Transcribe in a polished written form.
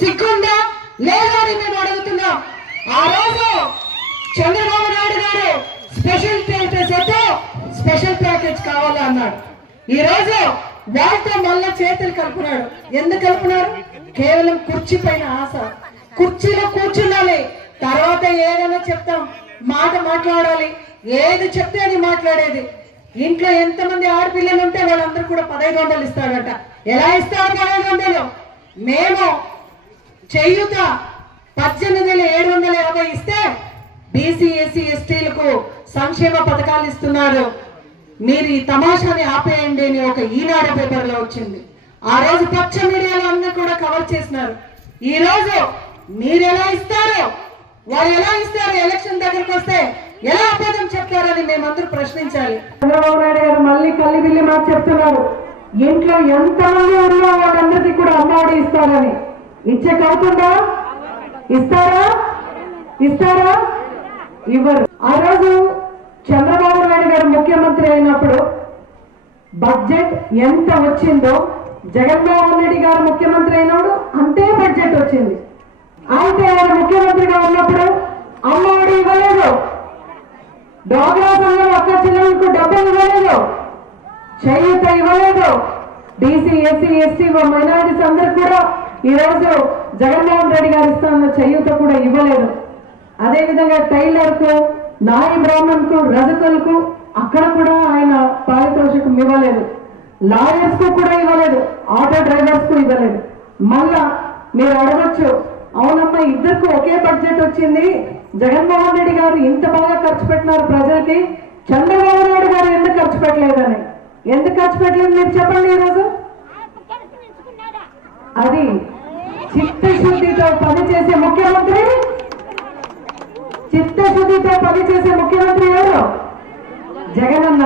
సిగ్గుందా లేదా అని మేము అడుగుతున్నాం. ఆ రోజు చంద్రబాబు నాయుడు గారు స్పెషల్ ప్యాకేజ్ కావాలా అన్నాడు. ఈ రోజు వాళ్ళతో మళ్ళా చేతులు కలుపున్నాడు. ఎందుకు కలుపున్నాడు? కేవలం కుర్చీ పైన ఆశ. కుర్చీలో కూర్చుండాలి, తర్వాత ఏదైనా చెప్తాం, మాట మాట్లాడాలి, ఏది చెప్తే అది మాట్లాడేది. ఇంట్లో ఎంతమంది ఆడపిల్లలు ఉంటే వాళ్ళందరూ కూడా 1500 ఇస్తాడట. ఎలా ఇస్తారు 1500? మేము చేయూత 18,750 ఇస్తే బీసీ ఎస్సీ ఎస్టీలకు సంక్షేమ పథకాలు ఇస్తున్నారు. మీరు ఈ తమాషాని ఆపేయండి అని ఒక ఈనాడు పేపర్లో వచ్చింది. ఆ రోజు పచ్చ మీడియాలో అందరూ కూడా కవర్ చేసినారు. ఈ రోజు మీరు ఎలా ఇస్తారో, వాళ్ళు ఎలా ఇస్తారు, ఎలక్షన్ దగ్గరకు వస్తే ఎలా అబద్ధం చెప్తారని మేమందరూ ప్రశ్నించాలి. చంద్రబాబు నాయుడు గారు మళ్ళీ కల్లిబిల్లి మాట చెప్తున్నారు. ఇంట్లో ఎంతమంది ఉన్నా వాళ్ళందరికీ కూడా అమ్మఒడి ఇస్తారని. ఇచ్చే కవుతుందా? ఇస్తారా? ఇవ్వరు. ఆ రోజు చంద్రబాబు నాయుడు గారు ముఖ్యమంత్రి అయినప్పుడు బడ్జెట్ ఎంత వచ్చిందో, జగన్మోహన్ రెడ్డి గారు ముఖ్యమంత్రి అయినప్పుడు అంతే బడ్జెట్ వచ్చింది. అయితే ఆయన ముఖ్యమంత్రిగా ఉన్నప్పుడు అమ్మఒడి ఇవ్వలేదు, డ్వాక్రా సంఘం అక్క చెల్లెలకు డబ్బులు ఇవ్వలేదు, చేయూత ఇవ్వలేదు, బీసీ ఎస్సీ ఎస్టీ మైనారిటీస్ అందరూ కూడా ఈరోజు జగన్మోహన్ రెడ్డి గారు ఇస్తున్న చేయూత కూడా ఇవ్వలేదు. అదేవిధంగా టైలర్కు, నాయి బ్రాహ్మణ్కు, రజకులకు అక్కడ కూడా ఆయన పారితోషికం ఇవ్వలేదు. లాయర్స్ కు కూడా ఇవ్వలేదు, ఆటో డ్రైవర్స్ కు ఇవ్వలేదు. మళ్ళా మీరు అడగచ్చు, అవునమ్మా ఇద్దరికి ఒకే బడ్జెట్ వచ్చింది, జగన్మోహన్ రెడ్డి గారు ఇంత బాగా ఖర్చు పెట్టినారు ప్రజలకి, చంద్రబాబు నాయుడు గారు ఎందుకు ఖర్చు పెట్టలేదని. ఎందుకు ఖర్చు పెట్టలేదు మీరు చెప్పండి. ఈరోజు అది చిత్తశుద్ధితో పనిచేసే ముఖ్యమంత్రి, చిత్తశుద్ధితో పనిచేసే ముఖ్యమంత్రి ఎవరు? జగనన్న.